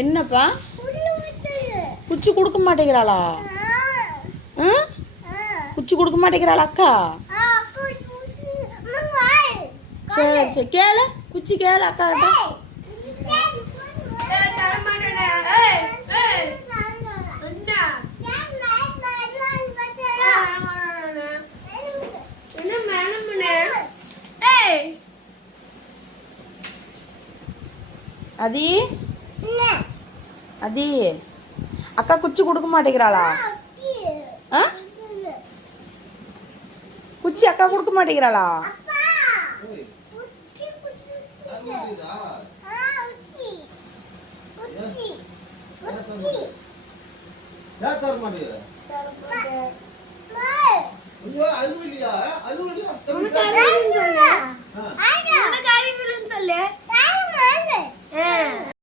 என்னப்பா குச்சி கொடுக்க மாட்டேங்கிறாளா? குச்சி கொடுக்க மாட்டேங்கிறாளா அக்கா? சரி சரி கேளு, குச்சி கேளு அக்கா கிட்ட. அதி அதி அக்கா குச்சி கொடுக்க மாட்டேங்கிறாளா? குச்சி அக்கா கொடுக்க மாட்டேங்கிறாளா? சொல்லு